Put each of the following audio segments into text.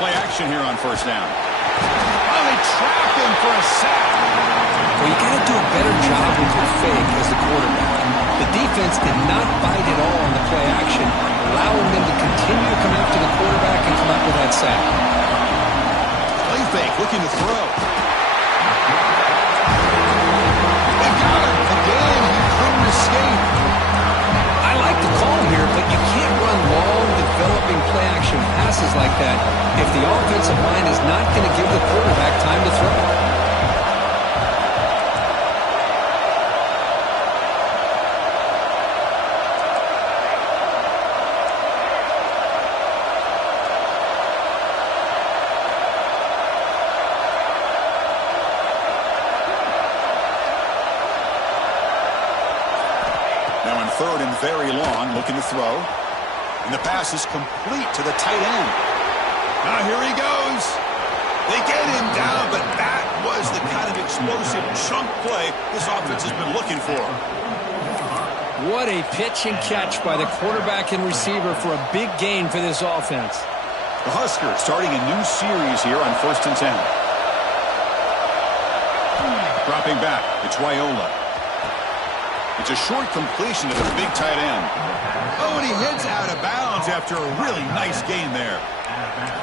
Play action here on first down. Oh, they trap him for a sack. Well, you got to do a better job with your fake as the quarterback. The defense did not bite at all on the play action, allowing them to continue to come after the quarterback and come up with that sack. Play fake, looking to throw. They got him. Again, he couldn't escape. I like the call here, but you can't run long, developing play-action passes like that if the offensive line is not going to give the quarterback time to throw. Now in third and very long, looking to throw. And the pass is complete to the tight end. Now here he goes. They get him down, but that was the kind of explosive chunk play this offense has been looking for. What a pitch and catch by the quarterback and receiver for a big gain for this offense. The Huskers starting a new series here on 1st and 10. Dropping back, it's Raiola. It's a short completion to the big tight end. Oh, and he heads out of bounds after a really nice gain there.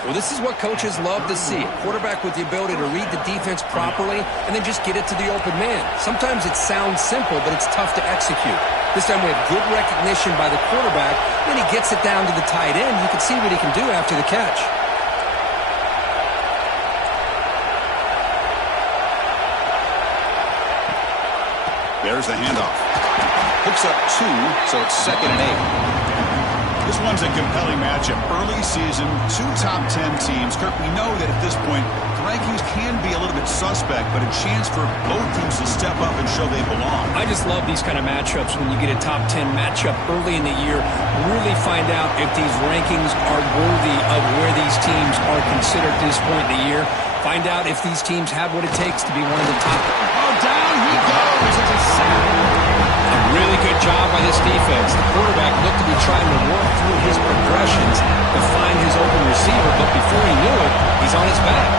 Well, this is what coaches love to see. A quarterback with the ability to read the defense properly and then just get it to the open man. Sometimes it sounds simple, but it's tough to execute. This time we have good recognition by the quarterback. Then he gets it down to the tight end. You can see what he can do after the catch. There's the handoff. Hooks up 2, so it's 2nd and 8. This one's a compelling matchup. Early season, 2 top 10 teams. Kirk, we know that at this point, the rankings can be a little bit suspect, but a chance for both teams to step up and show they belong. I just love these kind of matchups when you get a top 10 matchup early in the year. Really find out if these rankings are worthy of where these teams are considered at this point in the year. Find out if these teams have what it takes to be one of the top. Oh, down he goes. It's a sack. A really good job by this defense. The quarterback looked to be trying to work through his progressions to find his open receiver, but before he knew it, he's on his back.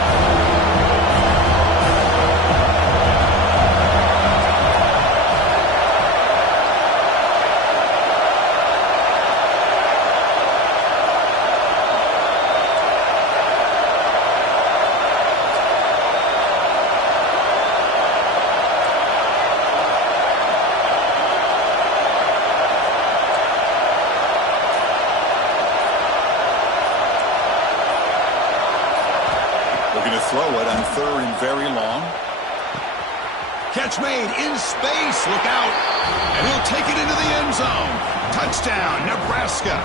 Throw it on 3rd and very long. Catch made in space. Look out. And he'll take it into the end zone. Touchdown, Nebraska.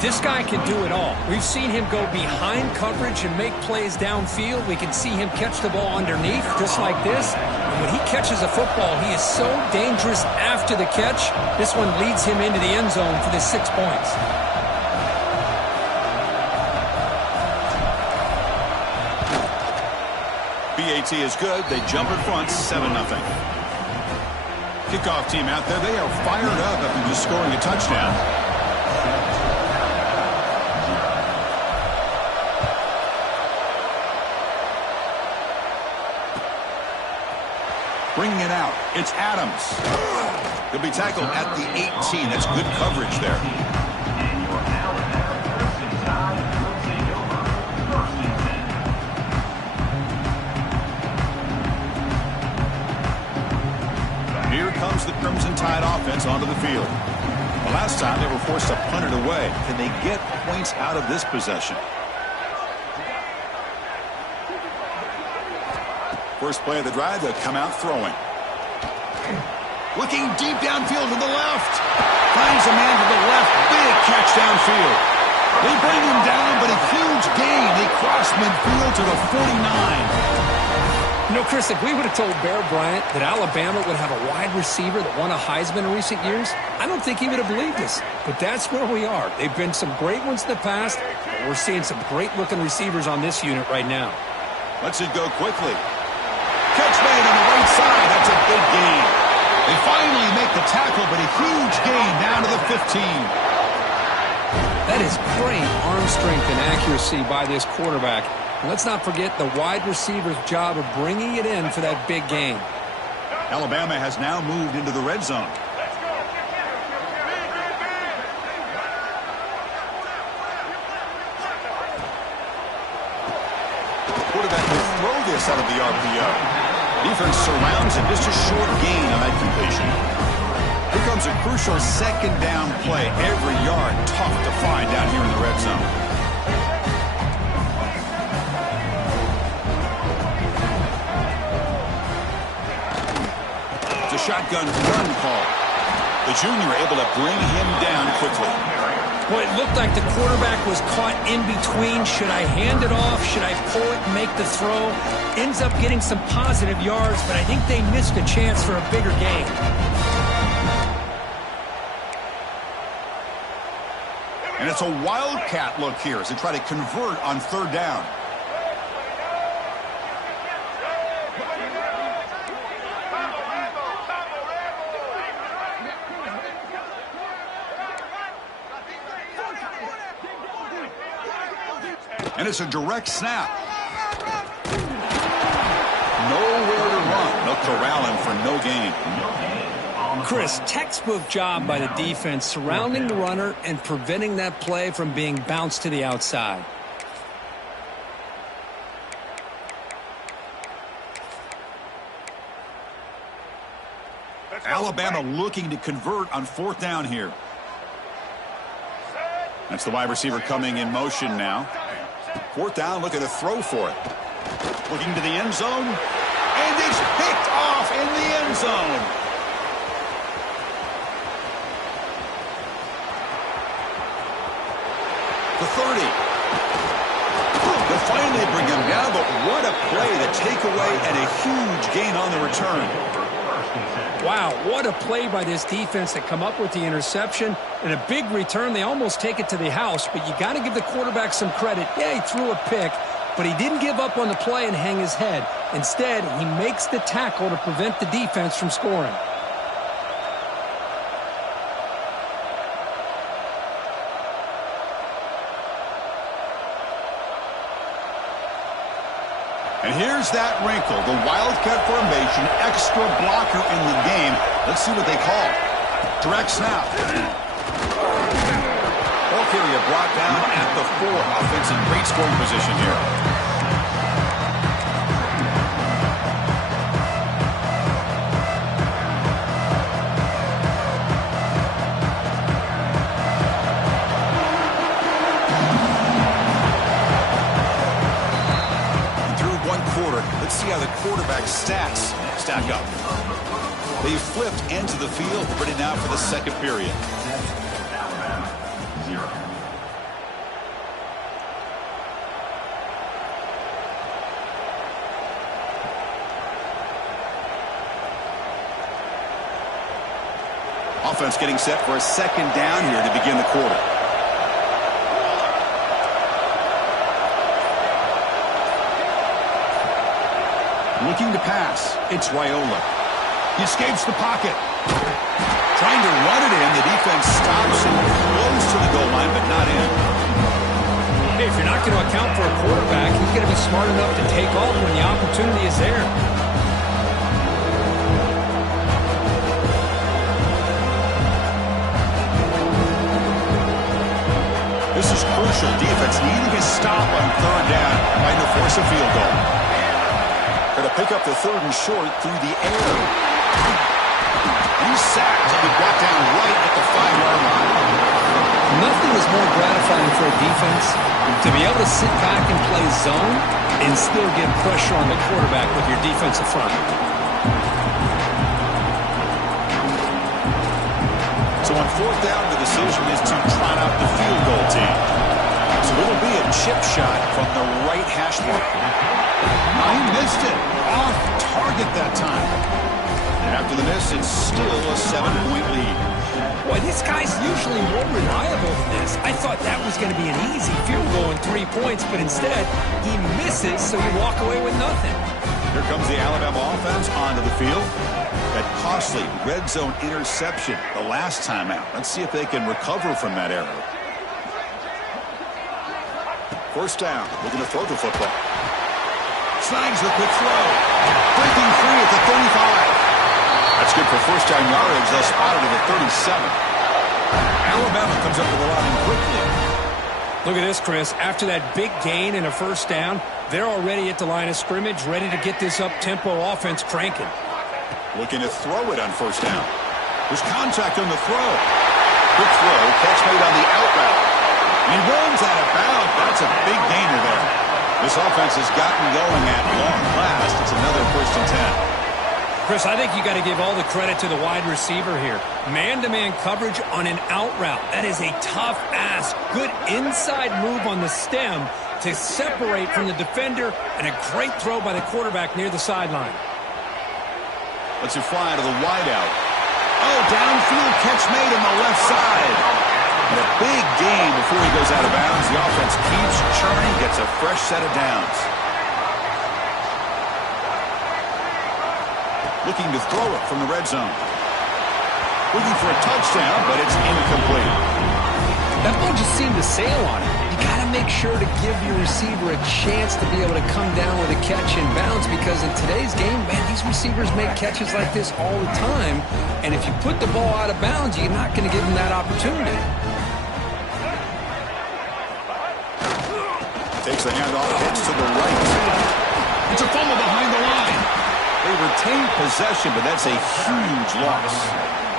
This guy can do it all. We've seen him go behind coverage and make plays downfield. We can see him catch the ball underneath, just like this. And when he catches a football, he is so dangerous after the catch. This one leads him into the end zone for the 6 points. BAT is good. They jump in front, 7-0. Kickoff team out there. They are fired up after just scoring a touchdown. Bringing it out. It's Adams. He'll be tackled at the 18. That's good coverage there. Comes the Crimson Tide offense onto the field. The last time they were forced to punt it away. Can they get points out of this possession? First play of the drive, they'll come out throwing. Looking deep downfield to the left. Finds a man to the left. Big catch downfield. They bring him down, but a huge gain. They cross midfield to the 49. You know, Chris, if we would have told Bear Bryant that Alabama would have a wide receiver that won a Heisman in recent years, I don't think he would have believed us. But that's where we are. They've been some great ones in the past, but we're seeing some great-looking receivers on this unit right now. Lets it go quickly. Catch made on the right side. That's a big gain. They finally make the tackle, but a huge gain down to the 15. That is great arm strength and accuracy by this quarterback. And let's not forget the wide receiver's job of bringing it in for that big game. Alabama has now moved into the red zone. Quarterback will throw this out of the RPO. Defense surrounds him. Just a short gain on that completion. Here comes a crucial second down play. Every yard tough to find down here in the red zone. It's a shotgun run call. The junior able to bring him down quickly. Well, it looked like the quarterback was caught in between. Should I hand it off? Should I pull it and make the throw? Ends up getting some positive yards, but I think they missed a chance for a bigger gain. And it's a wildcat look here as they try to convert on third down. And it's a direct snap. Nowhere to run. They'll corral him for no gain. Chris, textbook job by the defense surrounding the runner and preventing that play from being bounced to the outside. Alabama looking to convert on fourth down here. That's the wide receiver coming in motion now. Fourth down, looking to throw for it. Looking to the end zone. And it's picked off in the end zone. The 30. They'll finally bring him down, but what a play, the takeaway, and a huge gain on the return. Wow, what a play by this defense to come up with the interception and a big return. They almost take it to the house, but you got to give the quarterback some credit. Yeah, he threw a pick, but he didn't give up on the play and hang his head. Instead, he makes the tackle to prevent the defense from scoring. And here's that wrinkle, the Wildcat formation, extra blocker in the game. Let's see what they call. Direct snap. Ball carrier brought down at the 4. Offense in great scoring position here. Let's see how the quarterback's stats stack up. They flipped into the field, ready now for the second period. Offense getting set for a second down here to begin the quarter. Looking to pass. It's Raiola. He escapes the pocket. Trying to run it in. The defense stops him close to the goal line, but not in. Hey, if you're not going to account for a quarterback, he's going to be smart enough to take off when the opportunity is there. This is crucial. Defense needing a stop on third down, trying to force a field goal. Going to pick up the third and short through the air. He's sacked. He'll be brought down right at the 5-yard line. Nothing is more gratifying for a defense to be able to sit back and play zone and still get pressure on the quarterback with your defensive front. So on fourth down, the decision is to trot out the field goal team. So it'll be a chip shot from the right hash mark. He missed it. Off target that time. And after the miss, it's still a 7-point lead. Boy, this guy's usually more reliable than this. I thought that was going to be an easy field goal and 3 points, but instead, he misses, so you walk away with nothing. Here comes the Alabama offense onto the field. That costly red zone interception the last time out. Let's see if they can recover from that error. First down. Looking to throw the football. Slides the quick throw. Breaking free at the 35. That's good for first down yardage. They'll spot it at the 37. Alabama comes up with the line quickly. Look at this, Chris. After that big gain and a first down, they're already at the line of scrimmage, ready to get this up-tempo offense cranking. Looking to throw it on first down. There's contact on the throw. Quick throw. Catch made on the out route. He runs out of bounds. That's a big gainer there. This offense has gotten going at long last. It's another first and 10. Chris, I think you got to give all the credit to the wide receiver here. Man-to-man coverage on an out route. That is a tough ask. Good inside move on the stem to separate from the defender, and a great throw by the quarterback near the sideline. Let's it fly to the wideout. Oh, downfield catch made on the left side. And a big gain before he goes out of bounds. The offense keeps churning, gets a fresh set of downs. Looking to throw it from the red zone. Looking for a touchdown, but it's incomplete. That ball just seemed to sail on it. You got to make sure to give your receiver a chance to be able to come down with a catch and bounce, because in today's game, man, these receivers make catches like this all the time. And if you put the ball out of bounds, you're not going to give them that opportunity. Takes the handoff, hits to the right. It's a fumble behind the line. They retain possession, but that's a huge loss.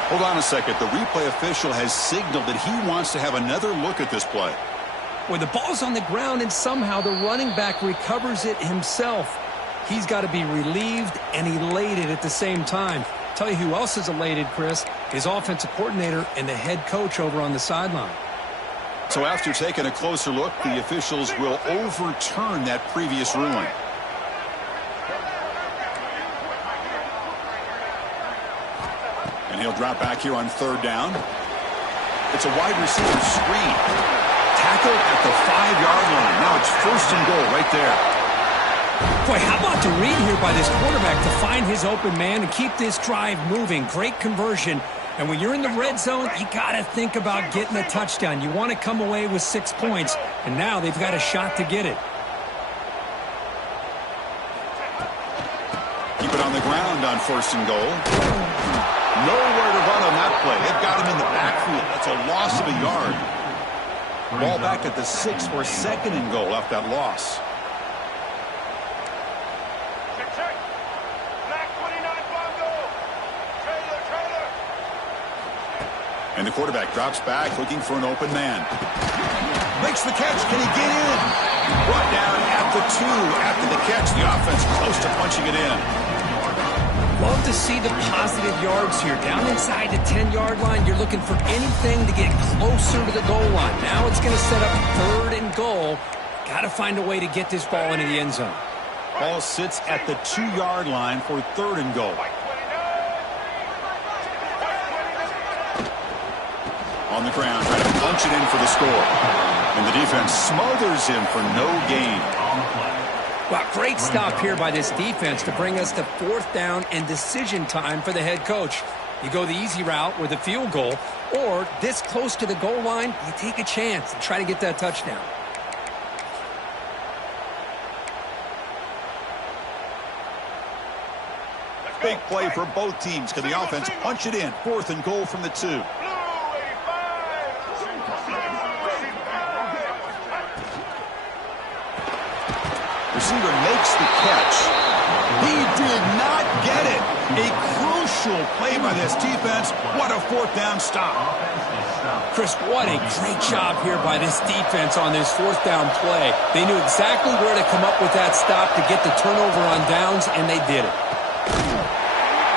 Hold on a second. The replay official has signaled that he wants to have another look at this play. Where the ball's on the ground and somehow the running back recovers it himself. He's got to be relieved and elated at the same time. Tell you who else is elated, Chris, his offensive coordinator and the head coach over on the sideline. So after taking a closer look, the officials will overturn that previous ruling. And he'll drop back here on third down. It's a wide receiver screen. Tackled at the 5-yard line. Now it's first and goal right there. Boy, how about the read here by this quarterback to find his open man and keep this drive moving. Great conversion. And when you're in the red zone, you got to think about getting a touchdown. You want to come away with 6 points. And now they've got a shot to get it. Keep it on the ground on first and goal. Nowhere to run on that play. They've got him in the backfield. That's a loss of a yard. Ball back at the 6 for second and goal after that loss. And the quarterback drops back looking for an open man. Makes the catch. Can he get in? Brought down at the 2 after the catch. The offense close to punching it in. Love to see the positive yards here. Down inside the 10-yard line, you're looking for anything to get closer to the goal line. Now it's going to set up third and goal. Got to find a way to get this ball into the end zone. Ball sits at the 2-yard line for third and goal. On the ground, trying to punch it in for the score. And the defense smothers him for no gain. Well, great stop here by this defense to bring us to fourth down and decision time for the head coach. You go the easy route with a field goal, or this close to the goal line, you take a chance and try to get that touchdown. Big play for both teams. Can the offense punch it in? Fourth and goal from the 2. Receiver makes the catch. He did not get it. A crucial play by this defense. What a fourth down stop. Chris, what a great job here by this defense on this fourth down play. They knew exactly where to come up with that stop to get the turnover on downs, and they did it.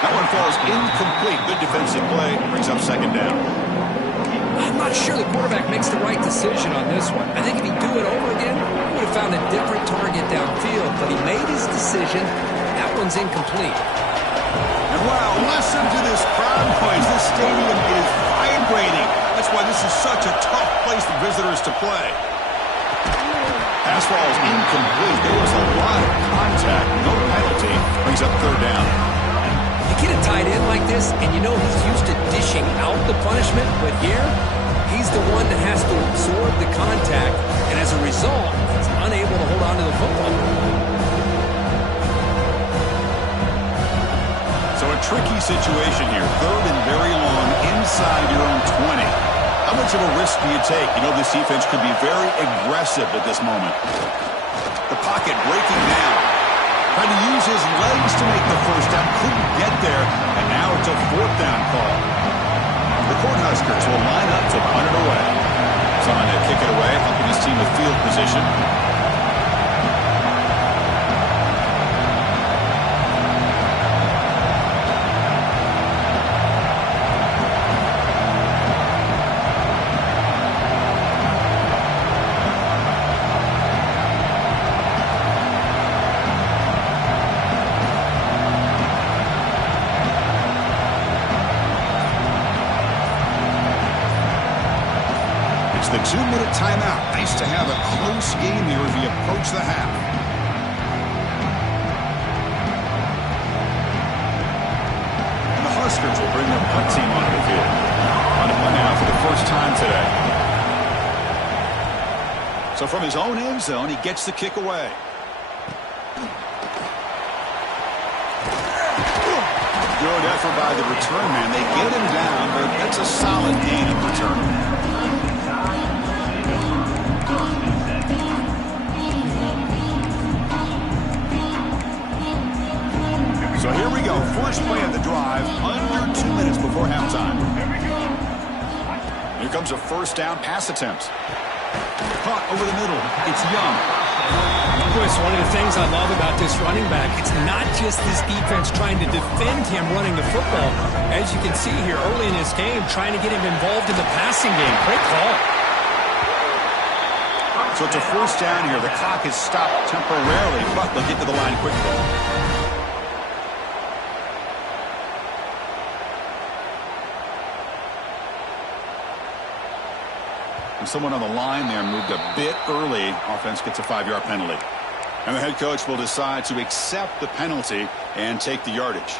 That one falls incomplete. Good defensive play. Brings up second down. I'm not sure the quarterback makes the right decision on this one. I think if he'd do it over again, he would have found a different target downfield. But he made his decision. That one's incomplete. And wow, listen to this crowd noise. This stadium is vibrating. That's why this is such a tough place for visitors to play. Pass ball is incomplete. There was a lot of contact. No penalty. Brings up third down. You get a tight end like this, and you know he's used to dishing out the punishment, but here, He's the one that has to absorb the contact, and as a result, he's unable to hold on to the football. So a tricky situation here. 3rd and very long inside your own 20. How much of a risk do you take? You know, this defense could be very aggressive at this moment. The pocket breaking down. Trying to use his legs to make the first down. Couldn't get there, and now it's a 4th down call. The Cornhuskers will line up to punt it away. Trying to kick it away, helping his team with field position. The 2-minute timeout. Nice to have a close game here as we approach the half. And the Huskers will bring their punt team onto the field. On to punt now for the first time today. So from his own end zone, he gets the kick away. Good effort by the return man. They get him down, but that's a solid gain in return. So here we go. First play of the drive, under 2 minutes before halftime. Here comes a first down pass attempt. Caught over the middle. It's Young. Chris, one of the things I love about this running back, it's not just this defense trying to defend him running the football. As you can see here early in this game, trying to get him involved in the passing game. Great call. So it's a first down here. The clock is stopped temporarily, but they'll get to the line quickly. Someone on the line there moved a bit early. Offense gets a 5-yard penalty. And the head coach will decide to accept the penalty and take the yardage.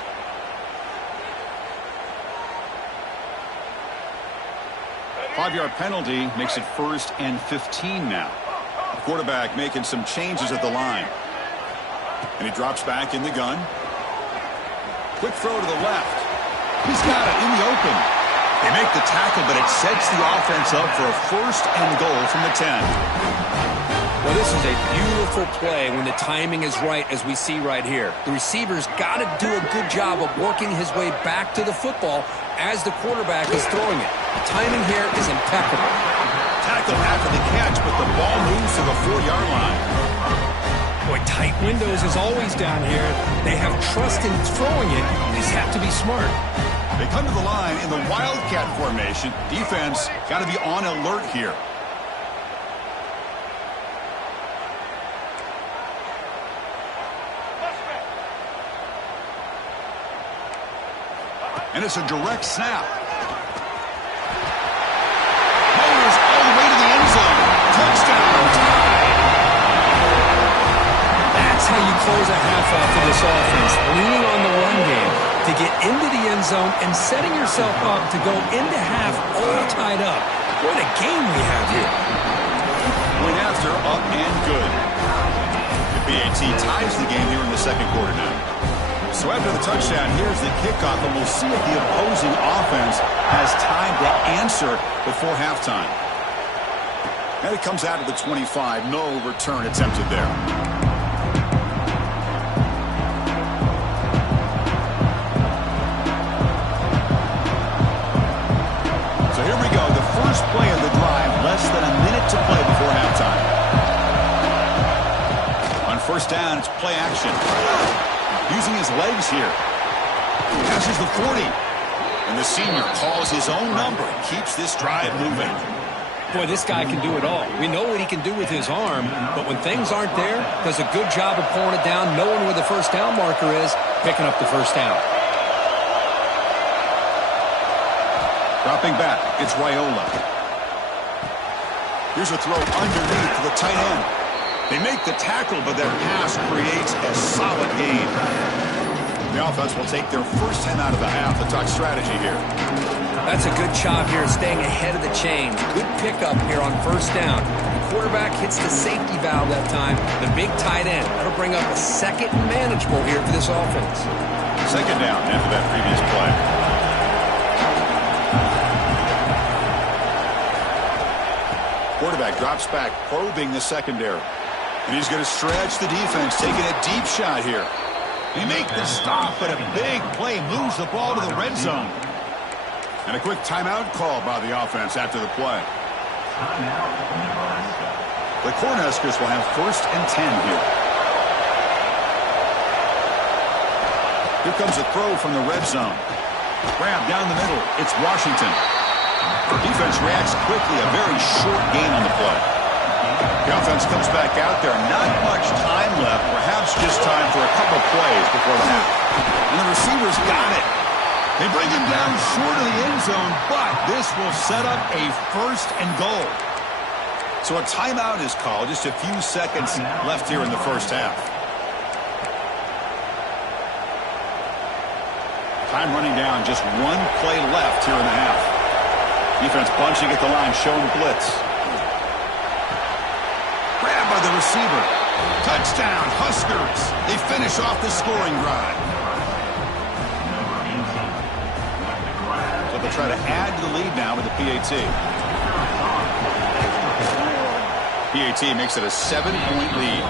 Five-yard penalty makes it 1st and 15 now. The quarterback making some changes at the line. And he drops back in the gun. Quick throw to the left. He's got it in the open. They make the tackle, but it sets the offense up for a 1st and goal from the 10. Well, this is a beautiful play when the timing is right, as we see right here. The receiver's got to do a good job of working his way back to the football as the quarterback is throwing it. The timing here is impeccable. Tackle after the catch, but the ball moves to the 4-yard line. Boy, tight windows is always down here. They have trust in throwing it. You just have to be smart. They come to the line in the Wildcat formation. Defense got to be on alert here. And it's a direct snap. Motors all the way to the end zone. Touchdown. That's how you close a half out for this offense. Leaning on the run game to get into the end zone and setting yourself up to go into half all tied up. What a game we have here. Point after, up and good. The BAT ties the game here in the 2nd quarter now. So after the touchdown, here's the kickoff, and we'll see if the opposing offense has time to answer before halftime. And it comes out of the 25. No return attempted there. So here we go. The first play of the drive, less than a minute to play before halftime. On first down, it's play action. Using his legs here. Passes the 40. And the senior calls his own number and keeps this drive moving. Boy, this guy can do it all. We know what he can do with his arm, but when things aren't there, does a good job of pulling it down, knowing where the first down marker is, picking up the first down. Dropping back, it's Raiola. Here's a throw underneath to the tight end. They make the tackle, but their pass creates a solid gain. The offense will take their first 10 out of the half to talk strategy here. That's a good job here, staying ahead of the chains. Good pickup here on first down. The quarterback hits the safety valve that time. The big tight end. That'll bring up a second and manageable here for this offense. Second down after that previous play. Quarterback drops back, probing the secondary. And he's going to stretch the defense, taking a deep shot here. He makes the stop, but a big play moves the ball to the red zone. And a quick timeout call by the offense after the play. The Cornhuskers will have first and 10 here. Here comes a throw from the red zone. Grab down the middle. It's Washington. The defense reacts quickly. A very short gain on the play. The offense comes back out there. Not much time left. Perhaps just time for a couple plays before the half. And the receivers got it. They bring him down short of the end zone, but this will set up a first and goal. So a timeout is called. Just a few seconds left here in the first half. Time running down. Just one play left here in the half. Defense bunching at the line, showing blitz. Grabbed by the receiver. Touchdown, Huskers. They finish off the scoring drive. So they'll try to add to the lead now with the PAT. PAT makes it a 7-point lead.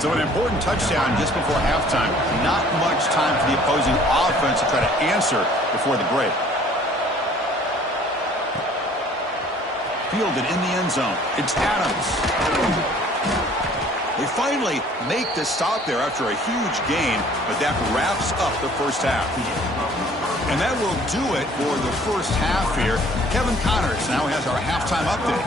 So an important touchdown just before halftime. Not much time for the opposing offense to try to answer before the break. Fielded in the end zone. It's Adams. They finally make the stop there after a huge gain, but that wraps up the first half. And that will do it for the first half here. Kevin Connors now has our halftime update.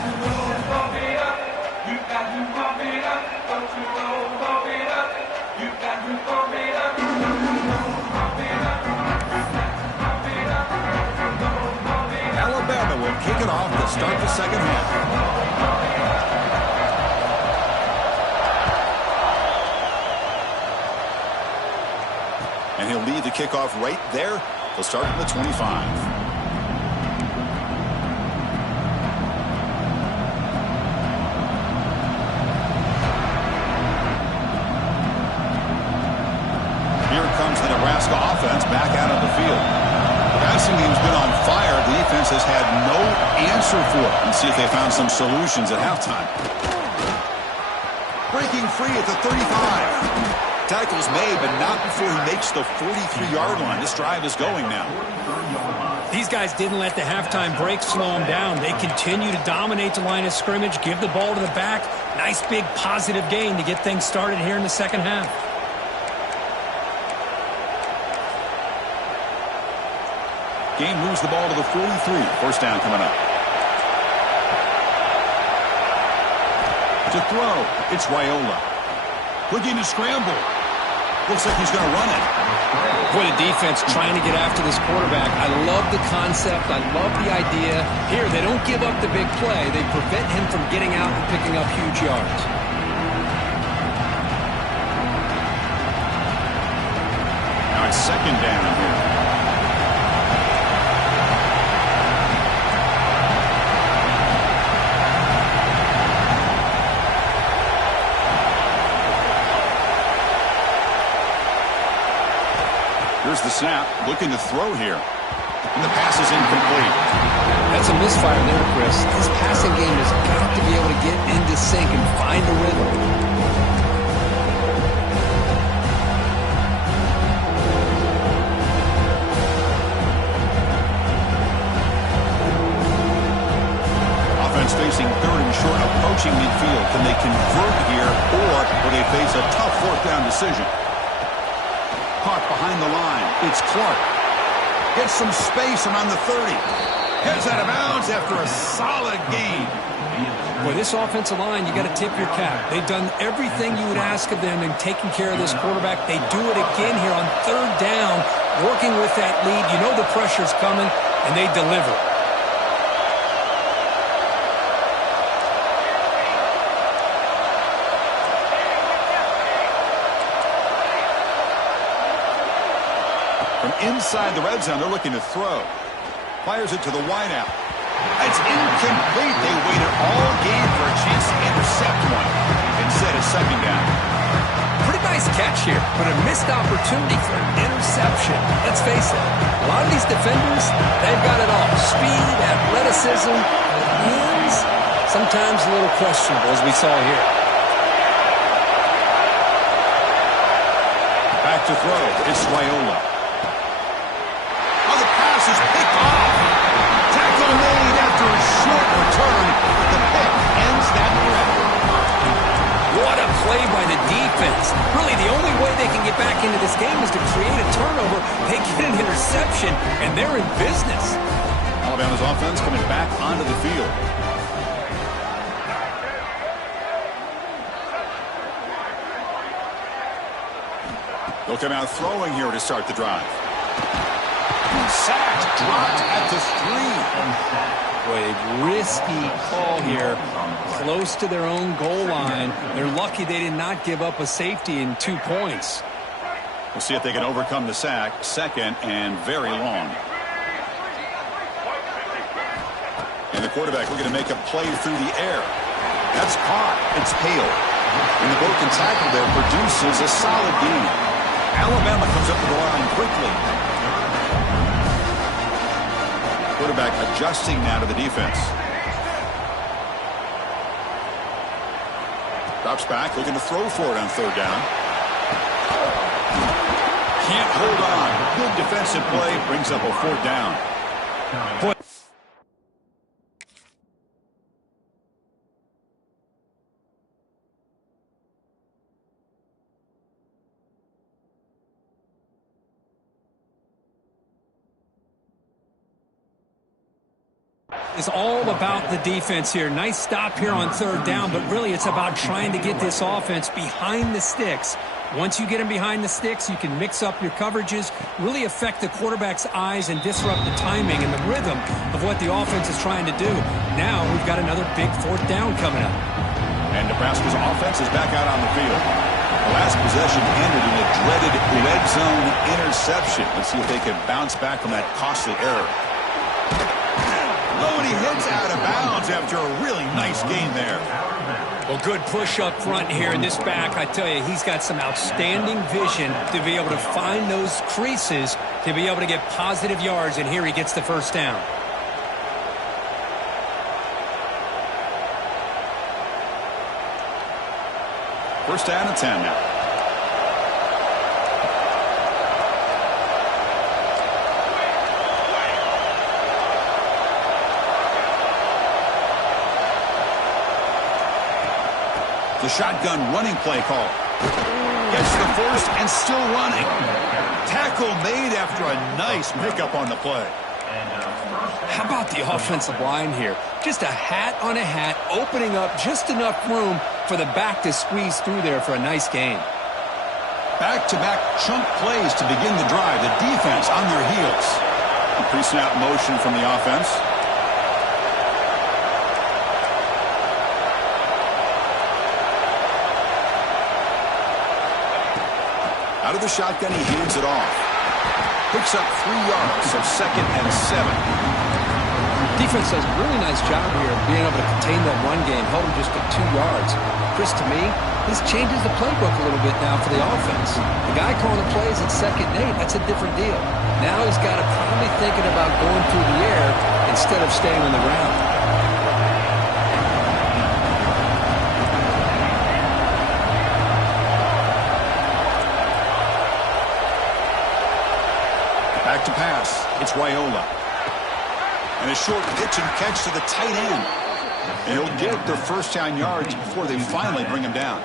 Alabama will kick it off to start the second half. And he'll lead the kickoff right there. They'll start from the 25. Nebraska offense back out of the field. The passing game's been on fire. The defense has had no answer for it. Let's see if they found some solutions at halftime. Breaking free at the 35. Tackle's made, but not before he makes the 43-yard line. This drive is going now. These guys didn't let the halftime break slow them down. They continue to dominate the line of scrimmage, give the ball to the back. Nice big positive gain to get things started here in the second half. Game moves the ball to the 43. First down coming up. To throw, it's Raiola. Looking to scramble. Looks like he's going to run it. Boy, the defense trying to get after this quarterback. I love the concept. I love the idea. Here, they don't give up the big play. They prevent him from getting out and picking up huge yards. Now it's second down here. Here's the snap, looking to throw here. And the pass is incomplete. That's a misfire there, Chris. This passing game has got to be able to get into sync and find a rhythm. Offense facing third and short, approaching midfield. Can they convert here, or will they face a tough fourth down decision? Caught behind the line. It's Clark. Gets some space around the 30. Heads out of bounds after a solid gain. Boy, this offensive line, you got to tip your cap. They've done everything you would ask of them in taking care of this quarterback. They do it again here on third down, working with that lead. You know the pressure's coming, and they deliver. inside the red zone. They're looking to throw. Fires it to the wideout. It's incomplete. They waited all game for a chance to intercept one. Instead, it's second down. Pretty nice catch here, but a missed opportunity for an interception. Let's face it, a lot of these defenders, they've got it all. Speed, athleticism, hands, sometimes a little questionable, as we saw here. Back to throw. It's Raiola. Oh, the pass is picked off. Tackle made after a short return. The pick ends that threat. What a play by the defense. Really, the only way they can get back into this game is to create a turnover. They get an interception, and they're in business. Alabama's offense coming back onto the field. They'll come out throwing here to start the drive. Sacked, dropped at the 3. Boy, a risky call here. Close to their own goal line. They're lucky they did not give up a safety in 2 points. We'll see if they can overcome the sack. Second and very long. And the quarterback looking to make a play through the air. That's caught. It's Hale. And the broken tackle there produces a solid gain. Alabama comes up to the line quickly. Quarterback adjusting now to the defense. Drops back, looking to throw for it on third down. Can't hold on. Good defensive play, brings up a fourth down. Boy. It's all about the defense here. Nice stop here on third down, but really it's about trying to get this offense behind the sticks. Once you get them behind the sticks, you can mix up your coverages, really affect the quarterback's eyes and disrupt the timing and the rhythm of what the offense is trying to do. Now we've got another big fourth down coming up. And Nebraska's offense is back out on the field. The last possession ended in a dreaded red zone interception. Let's see if they can bounce back from that costly error. Oh, and he hits out of bounds after a really nice gain there. Well, good push up front here in this back. I tell you, he's got some outstanding vision to be able to find those creases to be able to get positive yards, and here he gets the first down. First down and 10 now. The shotgun running play call. Gets the first and still running. Tackle made after a nice pickup on the play. How about the offensive line here? Just a hat on a hat, opening up just enough room for the back to squeeze through there for a nice gain. Back-to-back chunk plays to begin the drive. The defense on their heels. A pre-snap motion from the offense. Out of the shotgun, he hands it off. Picks up 3 yards, so second and 7. Defense does a really nice job here of being able to contain that run game, held him just to 2 yards. Chris, to me, this changes the playbook a little bit now for the offense. The guy calling the plays at second and 8, that's a different deal. Now he's got to probably thinking about going through the air instead of staying on the ground. Back to pass. It's Raiola. And a short pitch and catch to the tight end. And he'll get their first down yards before they finally bring him down.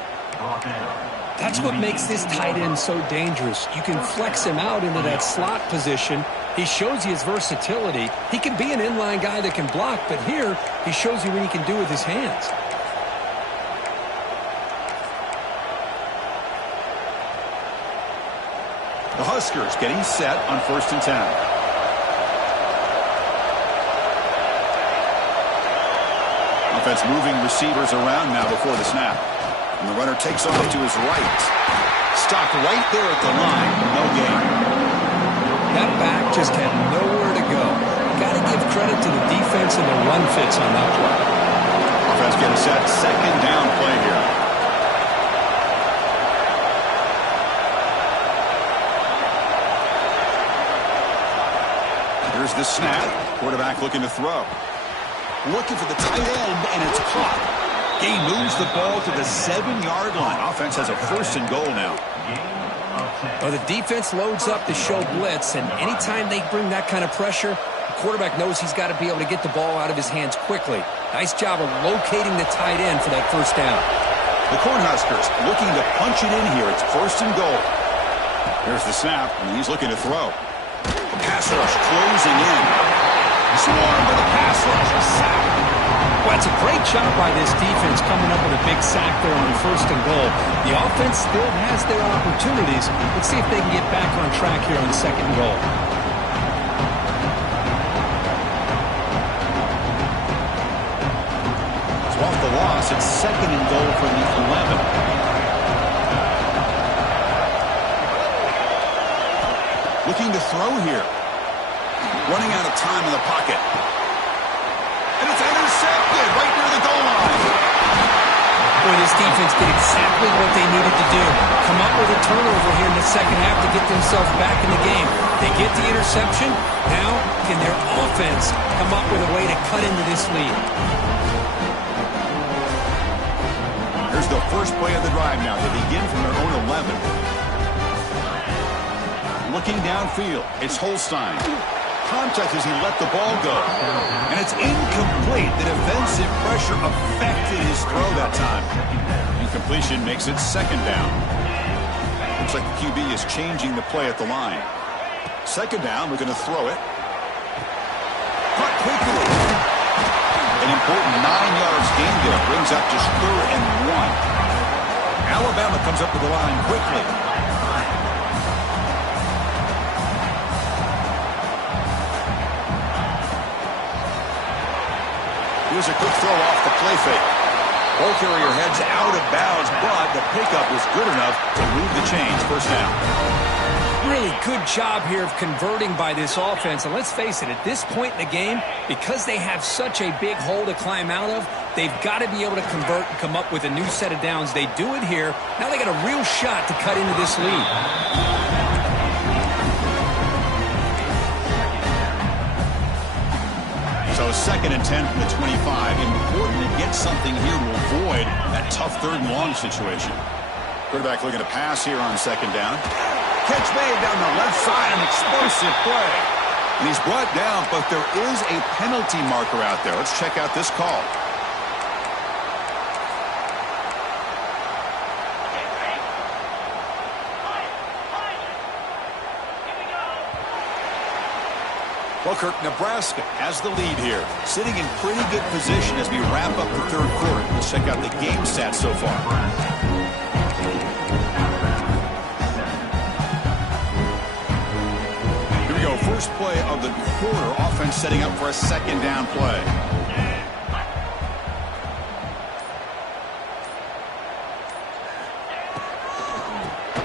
That's what makes this tight end so dangerous. You can flex him out into that slot position. He shows you his versatility. He can be an inline guy that can block, but here he shows you what he can do with his hands. The Huskers getting set on 1st and 10. Offense moving receivers around now before the snap. And the runner takes off to his right. Stopped right there at the line. No gain. That back just had nowhere to go. Got to give credit to the defense and the run fits on that play. Offense getting set. Second down play here. Here's the snap. Quarterback looking to throw. Looking for the tight end, and it's caught. He moves the ball to the 7-yard line. Offense has a first and goal now. Well, the defense loads up to show blitz, and anytime they bring that kind of pressure, the quarterback knows he's got to be able to get the ball out of his hands quickly. Nice job of locating the tight end for that first down. The Cornhuskers looking to punch it in here. It's first and goal. Here's the snap, and he's looking to throw. Pass rush closing in. Swarmed by the pass rush. A sack. Well, it's a great job by this defense coming up with a big sack there on first and goal. The offense still has their opportunities. Let's see if they can get back on track here on second and goal. So off the loss, it's second and goal for the 11. Looking to throw here. Running out of time in the pocket. And it's intercepted right near the goal line. Boy, this defense did exactly what they needed to do. Come up with a turnover here in the second half to get themselves back in the game. They get the interception. Now, can their offense come up with a way to cut into this lead? Here's the first play of the drive now. They begin from their own 11. Looking downfield, it's Holstein. Contact as he let the ball go. And it's incomplete. The defensive pressure affected his throw that time. Incompletion makes it second down. Looks like the QB is changing the play at the line. Second down, we're going to throw it. Caught quickly. An important 9 yards gain there. Brings up just third and 1. Alabama comes up to the line quickly. Here's a quick throw off the play fake. Ball carrier heads out of bounds, but the pickup was good enough to move the chains. First down. Really good job here of converting by this offense. And let's face it, at this point in the game, because they have such a big hole to climb out of, they've got to be able to convert and come up with a new set of downs. They do it here. Now they got a real shot to cut into this lead. So second and 10 from the 25. Important to get something here to avoid that tough third and long situation. Quarterback looking to pass here on second down. Catch made down the left side, an explosive play. And he's brought down, but there is a penalty marker out there. Let's check out this call. Well, Kirk, Nebraska has the lead here, sitting in pretty good position as we wrap up the third quarter. Let's check out the game stats so far. Here we go, first play of the quarter. Offense setting up for a second down play.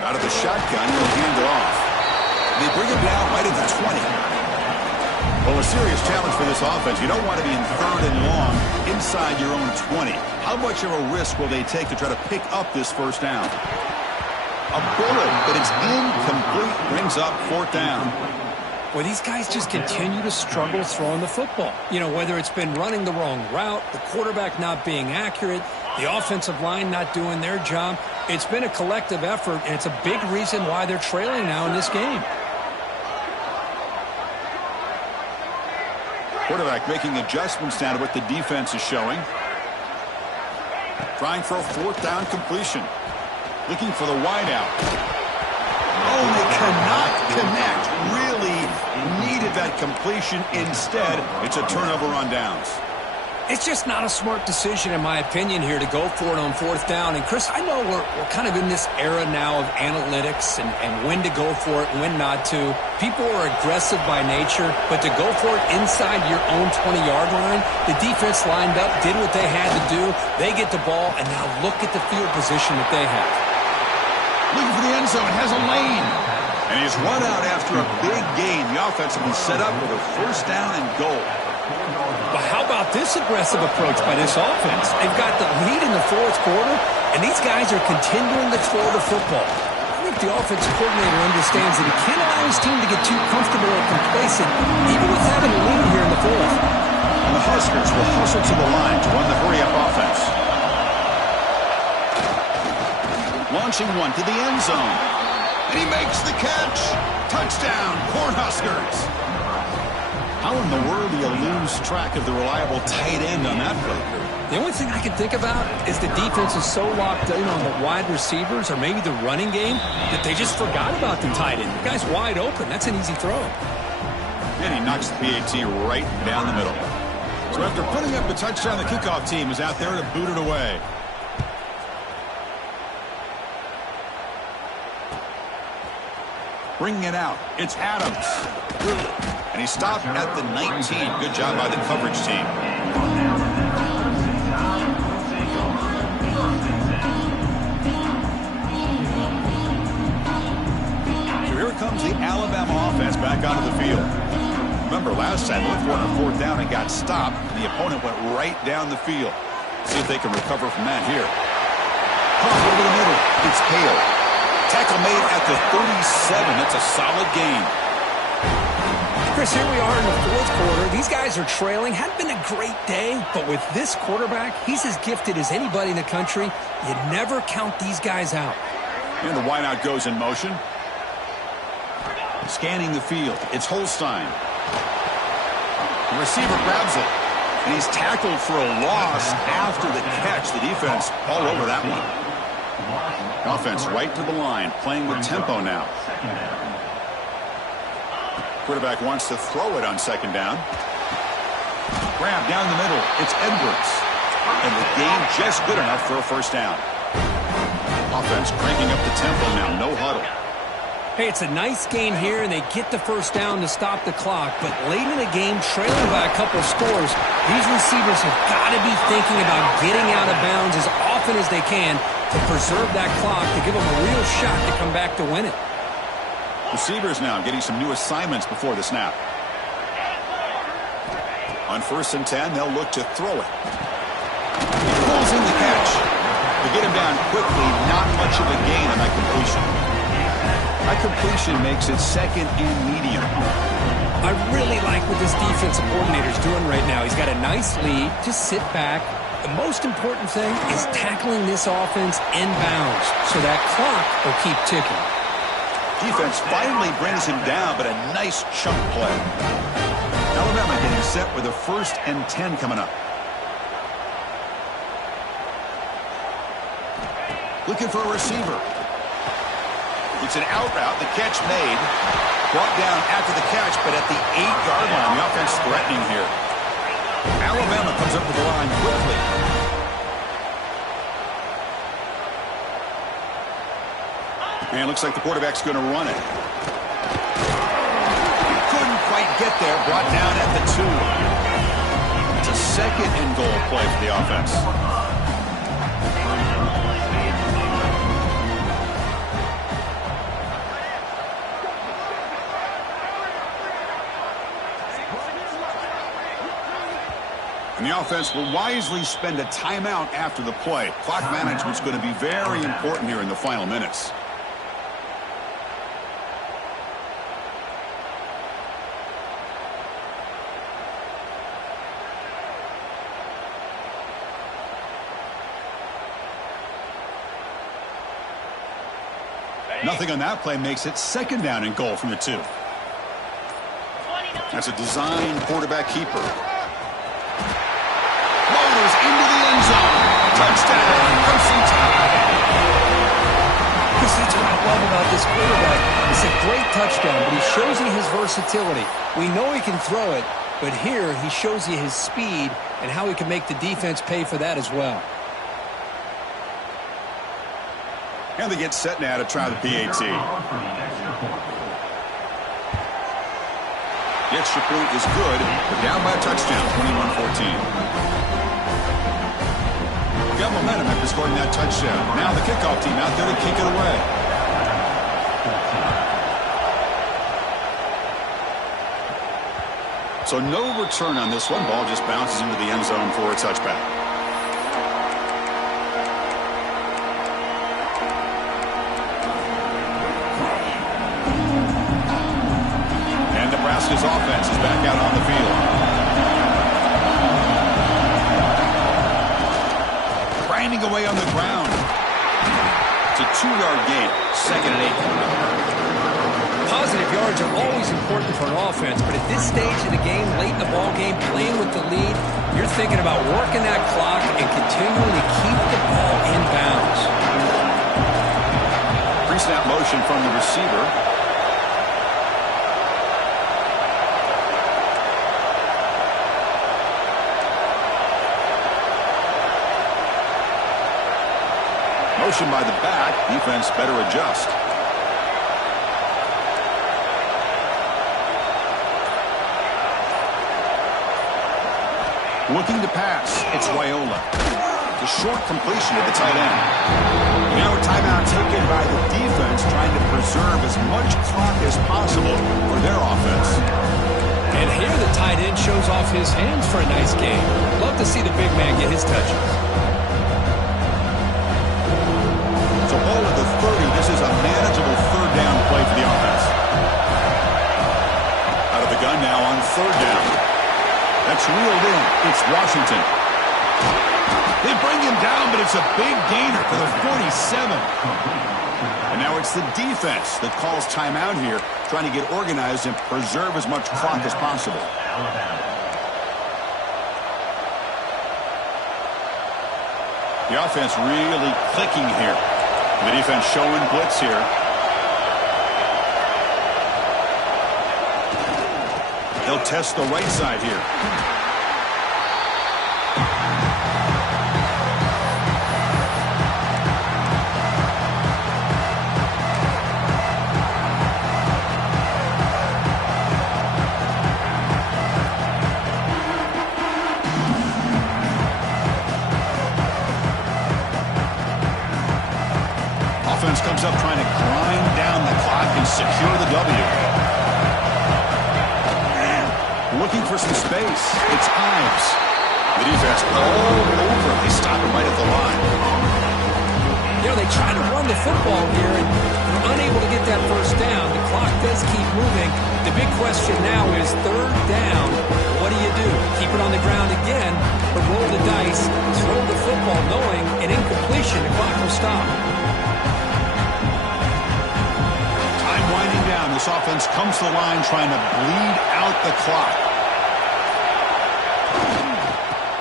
Out of the shotgun, he'll hand it off. They bring him down right at the 20. Well, a serious challenge for this offense. You don't want to be in third and long inside your own 20. How much of a risk will they take to try to pick up this first down? A bullet, but it's incomplete. Brings up fourth down. Well, these guys just continue to struggle throwing the football. You know, whether it's been running the wrong route, the quarterback not being accurate, the offensive line not doing their job. It's been a collective effort, and it's a big reason why they're trailing now in this game. Quarterback making adjustments down to what the defense is showing. Trying for a fourth down completion. Looking for the wideout. Oh, they cannot connect. Really needed that completion. Instead, it's a turnover on downs. It's just not a smart decision, in my opinion, here to go for it on fourth down. And, Chris, I know we're kind of in this era now of analytics and when to go for it and when not to. People are aggressive by nature, but to go for it inside your own 20-yard line, the defense lined up, did what they had to do. They get the ball, and now look at the field position that they have. Looking for the end zone. Has a lane. And he's run out after a big gain. The offense will be set up with a first down and goal. But how about this aggressive approach by this offense? They've got the lead in the fourth quarter, and these guys are continuing to throw the football. I think the offensive coordinator understands that he can't allow his team to get too comfortable or complacent, even with having a lead here in the fourth. And the Huskers will hustle to the line to run the hurry-up offense. Launching one to the end zone. And he makes the catch. Touchdown, Cornhuskers. How in the world do you lose track of the reliable tight end on that play? The only thing I can think about is the defense is so locked in on the wide receivers or maybe the running game that they just forgot about the tight end. The guy's wide open. That's an easy throw. And he knocks the PAT right down the middle. So after putting up the touchdown, the kickoff team is out there to boot it away. Bringing it out, it's Adams. And he stopped at the 19. Good job by the coverage team. So here comes the Alabama offense back onto the field. Remember, last time, looked for a fourth down and got stopped, and the opponent went right down the field. See if they can recover from that here. Pop over the middle. It's Hale. Tackle made at the 37. That's a solid gain. Chris, here we are in the fourth quarter. These guys are trailing. Hadn't been a great day, but with this quarterback, he's as gifted as anybody in the country. You never count these guys out. And the wideout goes in motion. Scanning the field. It's Holstein. The receiver grabs it, and he's tackled for a loss after the catch. The defense all over that one. Offense right to the line, playing with tempo now. Quarterback wants to throw it on second down. Grab down the middle. It's Edwards. And the gain just good enough for a first down. Offense cranking up the tempo now. No huddle. Hey, it's a nice game here, and they get the first down to stop the clock. But late in the game, trailing by a couple scores, these receivers have got to be thinking about getting out of bounds as often as they can to preserve that clock, to give them a real shot to come back to win it. Receivers now getting some new assignments before the snap. On 1st and 10, they'll look to throw it. He pulls in the catch. To get him down quickly, not much of a gain on that completion. That completion makes it second and medium. I really like what this defensive coordinator's doing right now. He's got a nice lead. Just sit back. The most important thing is tackling this offense inbounds so that clock will keep ticking. Defense finally brings him down, but a nice chunk play. Alabama getting set with a 1st and 10 coming up. Looking for a receiver. It's an out route. The catch made. Brought down after the catch, but at the 8-yard line, the offense threatening here. Alabama comes up to the line quickly. And it looks like the quarterback's going to run it. Couldn't quite get there. Brought down at the 2. It's a second and goal play for the offense. And the offense will wisely spend a timeout after the play. Clock management's going to be very important here in the final minutes. Nothing on that play makes it second down and goal from the 2. That's a design quarterback keeper. Motors into the end zone. Touchdown, Crimson Tide. Because that's what I love about this quarterback. It's a great touchdown, but he shows you his versatility. We know he can throw it, but here he shows you his speed and how he can make the defense pay for that as well. And they get set now to try the PAT. The extra point is good. They're down by a touchdown, 21-14. Got momentum after scoring that touchdown. Now the kickoff team out there to kick it away. So no return on this one. Ball just bounces into the end zone for a touchback. And Nebraska's offense is back out on the field. Grinding away on the ground. It's a 2-yard gain. 2nd and 8. Positive yards are always important for an offense, but at this stage of the game, late in the ball game, playing with the lead, you're thinking about working that clock and continuing to keep the ball in bounds. Pre-snap motion from the receiver. Motion by the back. Defense better adjust. Looking to pass. It's Raiola. It's a short completion to the tight end. Now a timeout taken by the defense, trying to preserve as much clock as possible for their offense. And here the tight end shows off his hands for a nice game. Love to see the big man get his touches. So ball at the 30. This is a manageable third down play for the offense. Out of the gun now on 3rd down. That's reeled in. It's Washington. They bring him down, but it's a big gainer for the 47. And now it's the defense that calls timeout here, trying to get organized and preserve as much clock as possible. The offense really clicking here. The defense showing blitz here. They'll test the right side here. Offense comes up trying to grind down the clock and secure the W. Looking for some space. It's Ives. The defense all over. They stop him right at the line. You know, they try to run the football here, and they're unable to get that first down. The clock does keep moving. The big question now is 3rd down. What do you do? Keep it on the ground again, or roll the dice, throw the football, knowing an incompletion, the clock will stop. Time winding down. This offense comes to the line trying to bleed out the clock.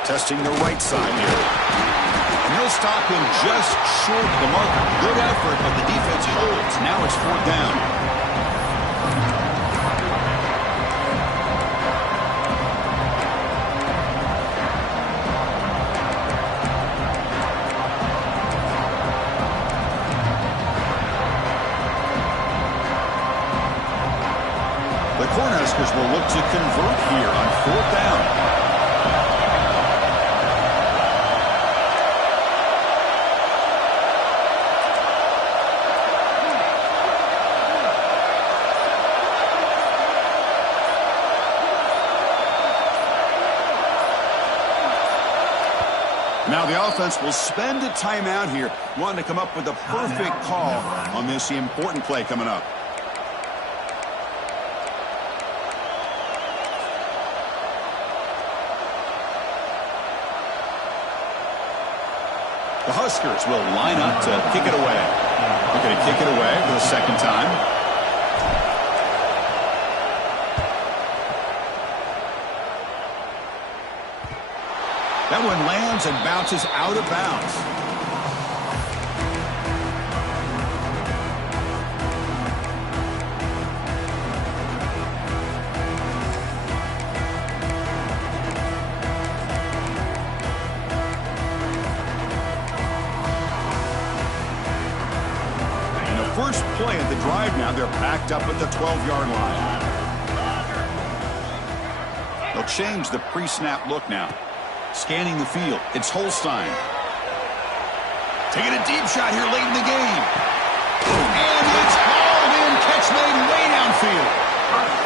Testing the right side here. And he'll stop him just short of the marker. Good effort, but the defense holds. Now it's 4th down. The Cornhuskers will look to convert here on 4th down. Now the offense will spend a timeout here, wanting to come up with the perfect call on this important play coming up. The Huskers will line up to kick it away. They're going to kick it away for the 2nd time. That one lands and bounces out of bounds. And the first play of the drive now, they're backed up at the 12-yard line. They'll change the pre-snap look now. Scanning the field. It's Holstein. Taking a deep shot here late in the game. And it's hauled in. Catch made way downfield.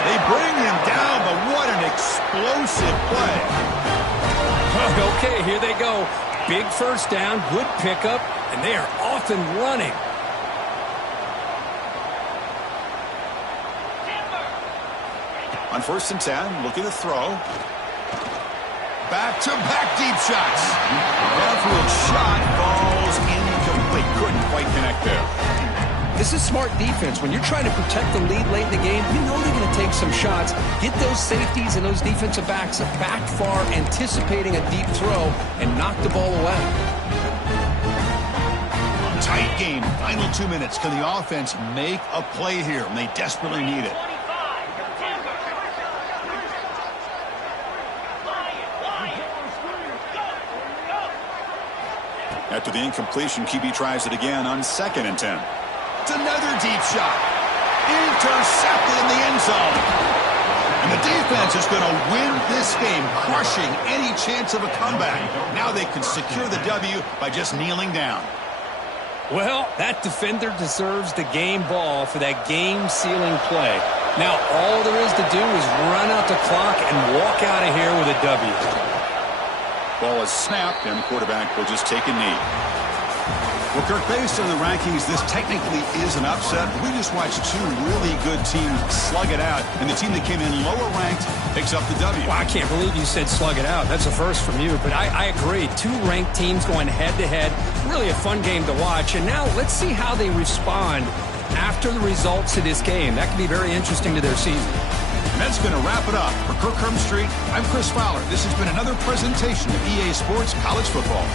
They bring him down, but what an explosive play. Okay, here they go. Big first down, good pickup, and they are off and running. On 1st and 10, looking to throw. Back-to-back deep shots. Downfield shot falls incomplete. Couldn't quite connect there. This is smart defense. When you're trying to protect the lead late in the game, you know they're going to take some shots. Get those safeties and those defensive backs back far, anticipating a deep throw, and knock the ball away. Tight game. Final 2 minutes. Can the offense make a play here? And they desperately need it. After the incompletion, QB tries it again on 2nd and 10. It's another deep shot. Intercepted in the end zone. And the defense is going to win this game, crushing any chance of a comeback. Now they can secure the W by just kneeling down. Well, that defender deserves the game ball for that game-sealing play. Now all there is to do is run out the clock and walk out of here with a W. Ball is snapped, and the quarterback will just take a knee. Well, Kirk, based on the rankings, this technically is an upset. We just watched two really good teams slug it out, and the team that came in lower ranked picks up the W. Well, I can't believe you said slug it out. That's a first from you, but I agree. Two ranked teams going head-to-head. Really a fun game to watch. And now let's see how they respond after the results of this game. That could be very interesting to their season. And that's going to wrap it up. For Kirk Street, I'm Chris Fowler. This has been another presentation of EA Sports College Football.